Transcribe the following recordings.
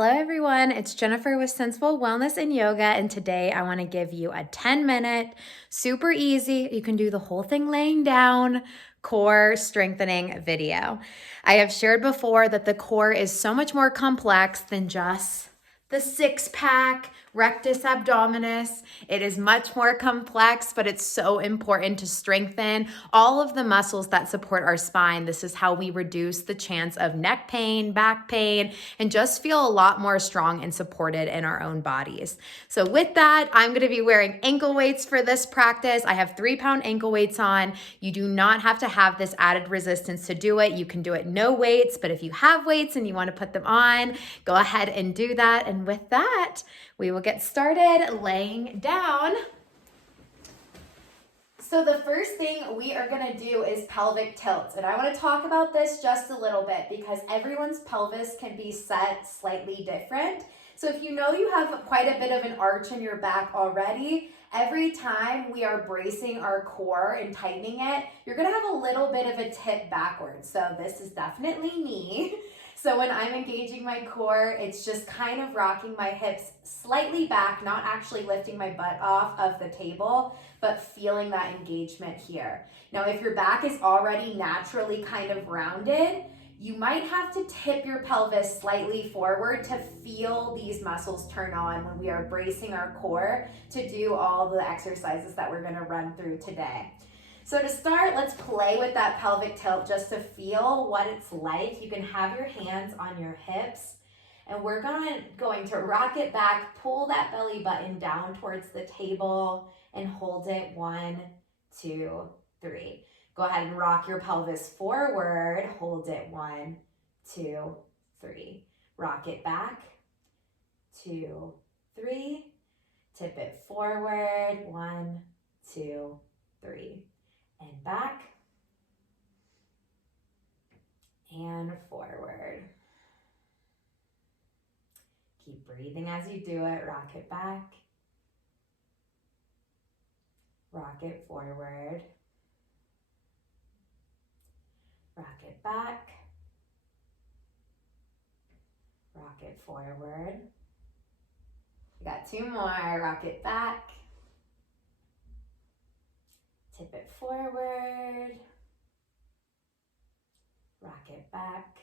Hello everyone, it's Jennifer with Sensible Wellness and Yoga, and today I want to give you a 10-minute, super easy, you can do the whole thing laying down, core strengthening video. I have shared before that the core is so much more complex than just the six-pack, rectus abdominis. It is much more complex, but it's so important to strengthen all of the muscles that support our spine. This is how we reduce the chance of neck pain, back pain, and just feel a lot more strong and supported in our own bodies. So with that, I'm gonna be wearing ankle weights for this practice. I have 3-pound ankle weights on. You do not have to have this added resistance to do it. You can do it no weights, but if you have weights and you wanna put them on, go ahead and do that. And with that, we will get started laying down. So the first thing we are gonna do is pelvic tilts. And I wanna talk about this just a little bit because everyone's pelvis can be set slightly different. So if you know you have quite a bit of an arch in your back already, every time we are bracing our core and tightening it, you're gonna have a little bit of a tip backwards. So this is definitely me. So when I'm engaging my core, it's just kind of rocking my hips slightly back, not actually lifting my butt off of the table, but feeling that engagement here. Now, if your back is already naturally kind of rounded, you might have to tip your pelvis slightly forward to feel these muscles turn on when we are bracing our core to do all the exercises that we're gonna run through today. So to start, let's play with that pelvic tilt just to feel what it's like. You can have your hands on your hips, and we're going to rock it back, pull that belly button down towards the table, and hold it 1, 2, 3. Go ahead and rock your pelvis forward, hold it 1, 2, 3. Rock it back, 2, 3. Tip it forward, 1, 2, 3. And back, and forward. Keep breathing as you do it. Rock it back, rock it forward, rock it back, rock it forward. We got 2 more. Rock it back, tip it forward, rock it back,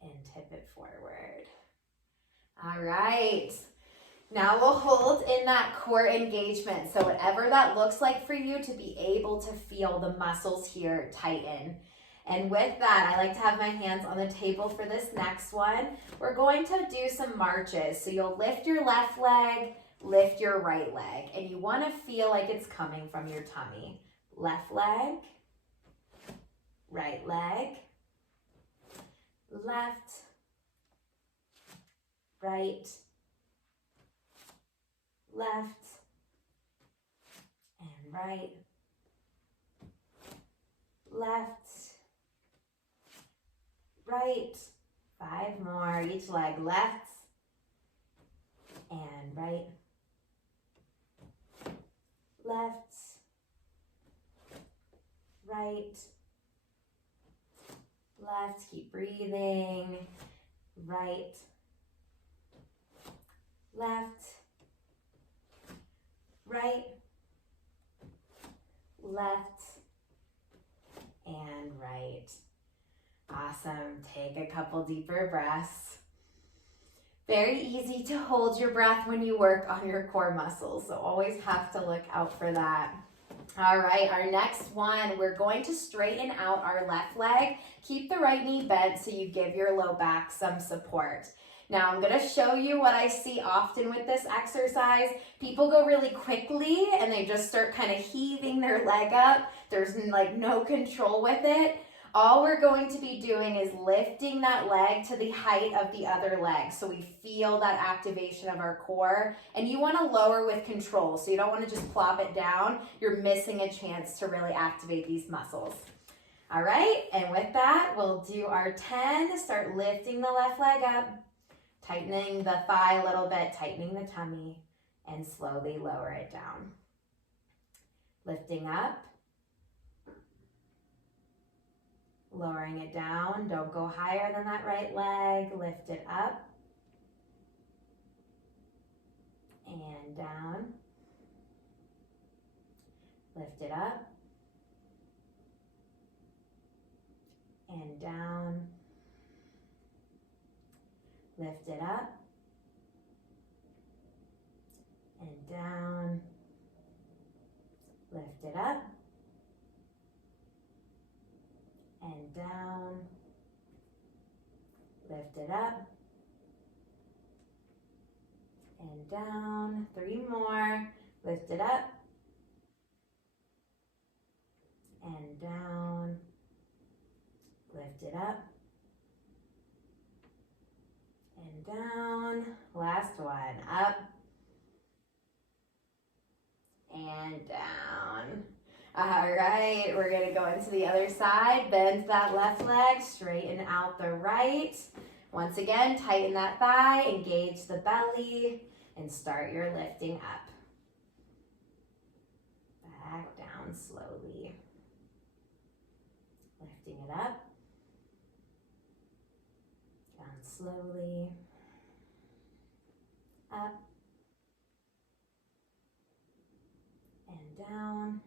and tip it forward. All right. Now we'll hold in that core engagement. So whatever that looks like for you, to be able to feel the muscles here tighten. And with that, I like to have my hands on the table for this next one. We're going to do some marches. So you'll lift your left leg, lift your right leg, and you want to feel like it's coming from your tummy. Left leg, right leg, left, right, left, and right, left, right. 5 more. Each leg, left and right, left, right, left. Keep breathing. Right, left, right, left, and right. Awesome. Take a couple deeper breaths. Very easy to hold your breath when you work on your core muscles, so always have to look out for that. All right, our next one, we're going to straighten out our left leg. Keep the right knee bent so you give your low back some support. Now I'm gonna show you what I see often with this exercise. People go really quickly and they just start kind of heaving their leg up. There's like no control with it. All we're going to be doing is lifting that leg to the height of the other leg so we feel that activation of our core. And you want to lower with control, so you don't want to just plop it down. You're missing a chance to really activate these muscles. All right, and with that, we'll do our 10. Start lifting the left leg up, tightening the thigh a little bit, tightening the tummy, and slowly lower it down. Lifting up, Lowering it down. Don't go higher than that right leg. Lift it up. And down. Lift it up. And down. Lift it up. And down. Lift it up. And down. Lift it up. And down. 3 more. Lift it up. And down. Lift it up. And down. Last one. Up. And down. All right, we're gonna go into the other side. Bend that left leg, straighten out the right. Once again, tighten that thigh, engage the belly, and start your lifting up. Back down slowly. Lifting it up. Down slowly. Up. And down.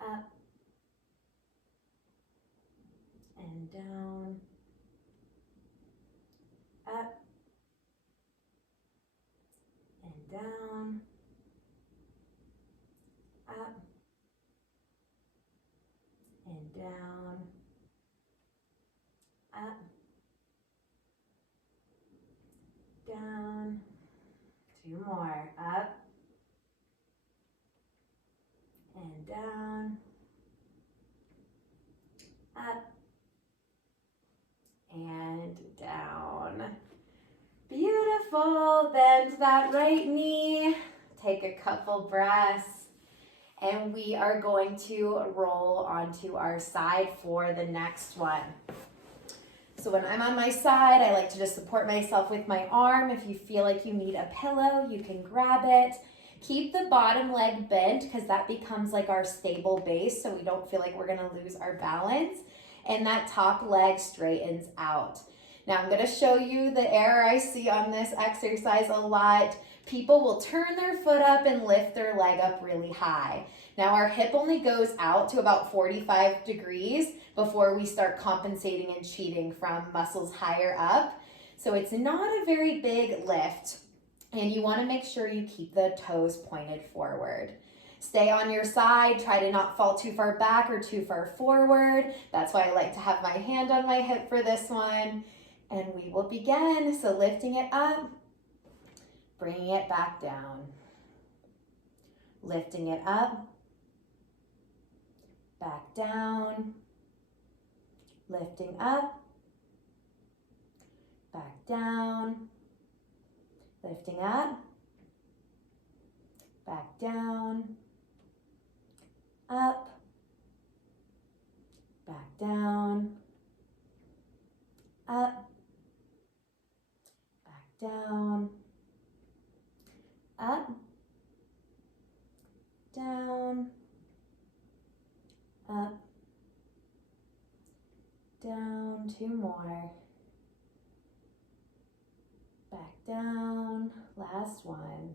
Up. And down. Up. And down. Up. And down. Up. Down. 2 more. Up. And down. Up. And down. Beautiful. Bend that right knee. Take a couple breaths. And we are going to roll onto our side for the next one. So when I'm on my side, I like to just support myself with my arm. If you feel like you need a pillow, you can grab it. Keep the bottom leg bent because that becomes like our stable base, so we don't feel like we're gonna lose our balance. And that top leg straightens out. Now I'm gonna show you the error I see on this exercise a lot. People will turn their foot up and lift their leg up really high. Now our hip only goes out to about 45 degrees before we start compensating and cheating from muscles higher up. So it's not a very big lift, and you wanna make sure you keep the toes pointed forward. Stay on your side, try to not fall too far back or too far forward. That's why I like to have my hand on my hip for this one. And we will begin. So lifting it up, bringing it back down. Lifting it up, back down. Lifting up, back down. Lifting up, back down. Up, back down. Up, back down. Up, down. Up, down. 2 more. Back down. Last one.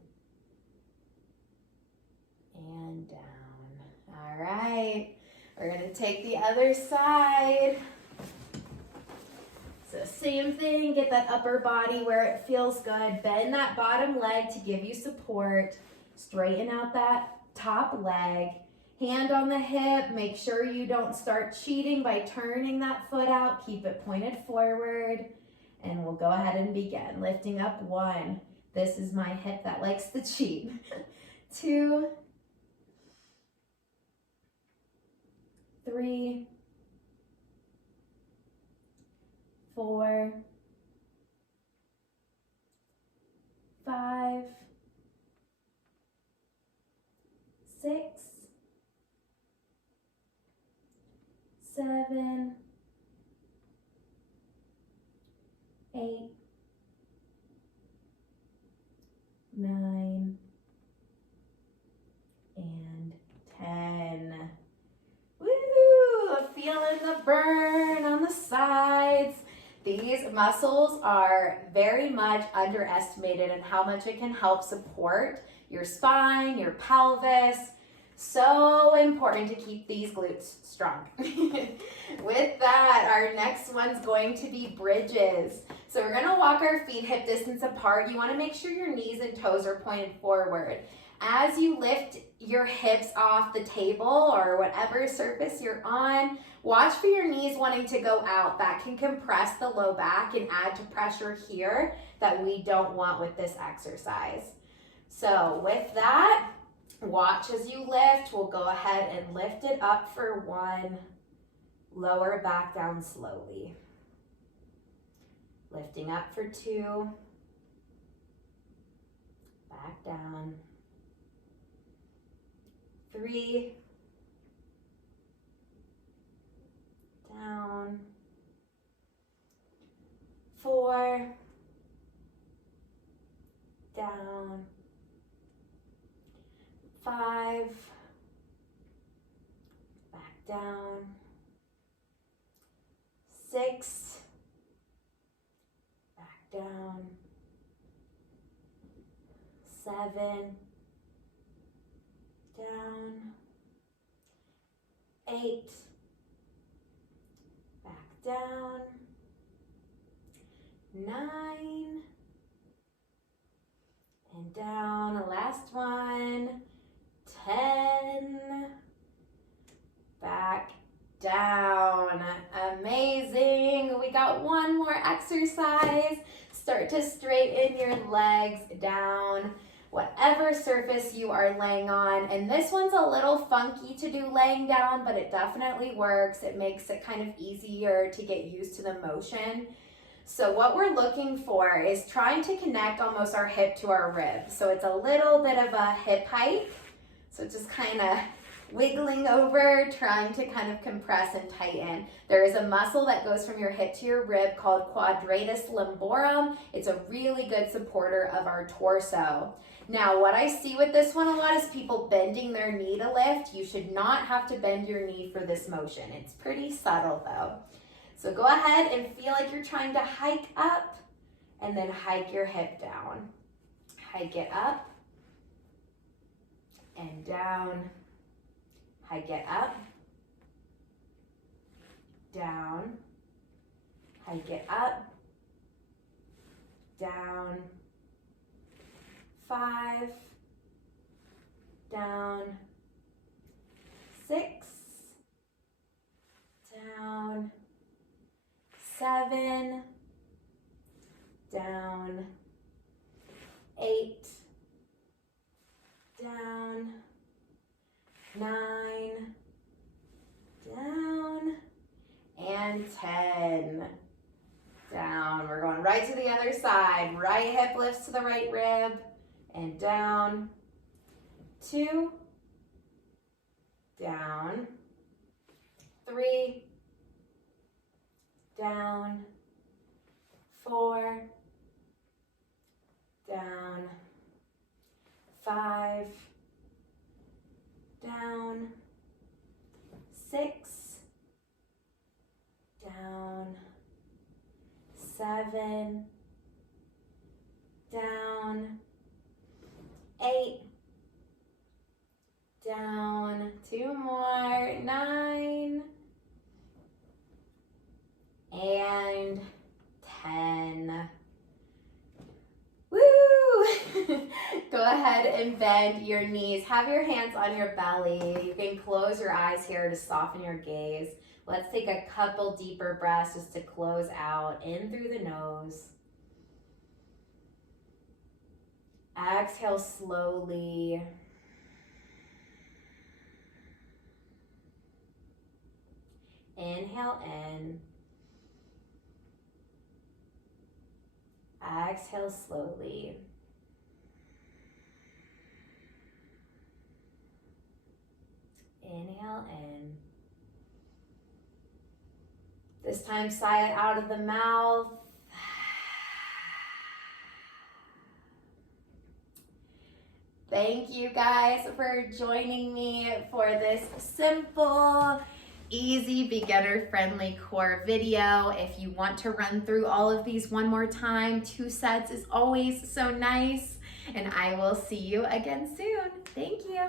And down. All right, we're gonna take the other side. So same thing, get that upper body where it feels good. Bend that bottom leg to give you support. Straighten out that top leg. Hand on the hip, make sure you don't start cheating by turning that foot out. Keep it pointed forward. And we'll go ahead and begin. Lifting up 1. This is my hip that likes to cheat. 2, 3, 4, 5, 6, 7, 8, 9, and 10. Woohoo! These muscles are very much underestimated in how much it can help support your spine, your pelvis. So important to keep these glutes strong. With that, our next one's going to be bridges. So we're gonna walk our feet hip distance apart. You wanna make sure your knees and toes are pointed forward. As you lift your hips off the table or whatever surface you're on, watch for your knees wanting to go out. That can compress the low back and add to pressure here that we don't want with this exercise. So with that, watch as you lift. We'll go ahead and lift it up for 1, lower back down slowly. Lifting up for 2, back down. 3, down. 4, down. 5, back down. 6, back down. 7, down. 8, back down. 9, and down. The last one. 10, back down. Amazing. We got one more exercise. Start to straighten your legs down, whatever surface you are laying on. And this one's a little funky to do laying down, but it definitely works. It makes it kind of easier to get used to the motion. So what we're looking for is trying to connect almost our hip to our rib. So it's a little bit of a hip hike. So just kind of wiggling over, trying to kind of compress and tighten. There is a muscle that goes from your hip to your rib called quadratus lumborum. It's a really good supporter of our torso. Now, what I see with this one a lot is people bending their knee to lift. You should not have to bend your knee for this motion. It's pretty subtle though. So go ahead and feel like you're trying to hike up and then hike your hip down. Hike it up and down. Hike it up, down. Hike it up, down. 5, down. 6, down. 7, down. 8, down. 9, down, and 10, down. We're going right to the other side. Right hip lifts to the right rib, and down. 2, down. 3, down. 4, down. 5, down. 6, down. 7, down. 8, down. 2 more. 9, and 10. Woo! Go ahead and bend your knees. Have your hands on your belly. You can close your eyes here to soften your gaze. Let's take a couple deeper breaths just to close out. In through the nose. Exhale slowly. Inhale in. Exhale slowly. Inhale in. This time, sigh it out of the mouth. Thank you guys for joining me for this simple easy, beginner-friendly core video. If you want to run through all of these one more time, 2 sets is always so nice. And I will see you again soon. Thank you.